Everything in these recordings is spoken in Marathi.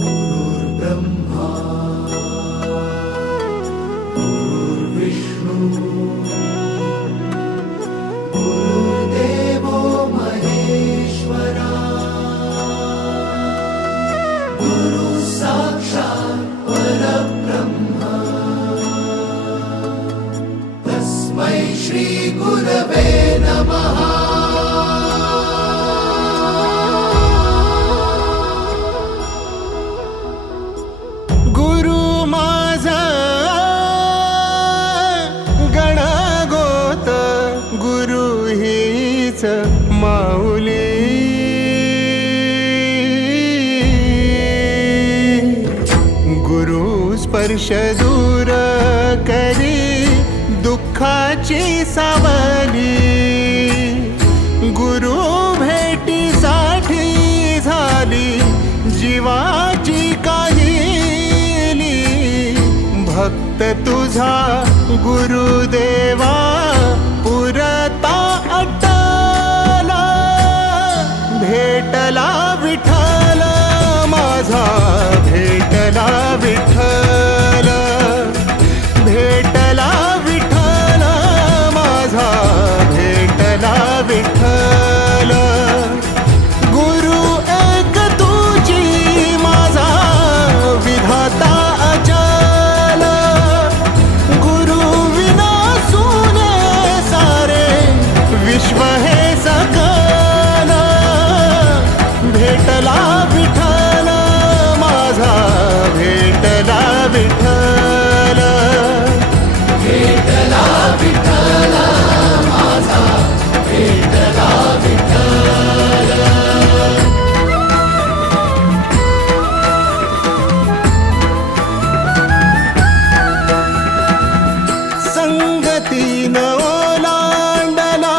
गुरुर्ब्रह्मा गुरुर्विष्णू गुरुर्देवो महेश्वरा गुरु साक्षात् परब्रह्म तस्मै श्री गुरवे नमः। माऊली गुरु स्पर्श दूर करी दुःखाची सावली, गुरु भेटीसाठी झाली जीवाची काहिली। भक्त तुझा गुरुदेवा पुरता भेटला विठ्ठल माझा, भेटला विठ्ठल, भेटला विठ्ठल माझा, भेटला विठ्ठल। गुरु एक तुझी माझा विधाता अचल, गुरु विना सुने सारे विश्व हे सकल। भेटला विठ्ठल माझा, भेटला विठ्ठल, भेटला विठ्ठल माझा, भेटला विठ्ठल। संगतीनं ओलांडला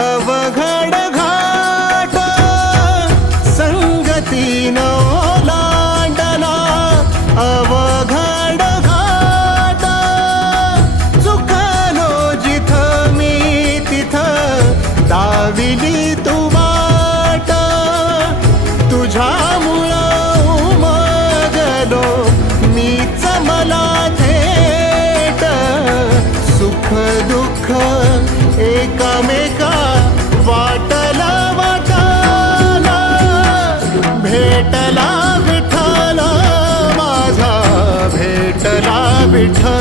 अवघड घाट, संगतीनं ओलांडला अवघड घाट। चुकलो जिथं मी तिथं दाविली तू वाट, तुझ्यामुळं उमगलो मीच मला थेट। सुख दुःख एकामेका वाटला वाटाला, भेटला विठ्ठल माझा, भेटला विठ्ठल।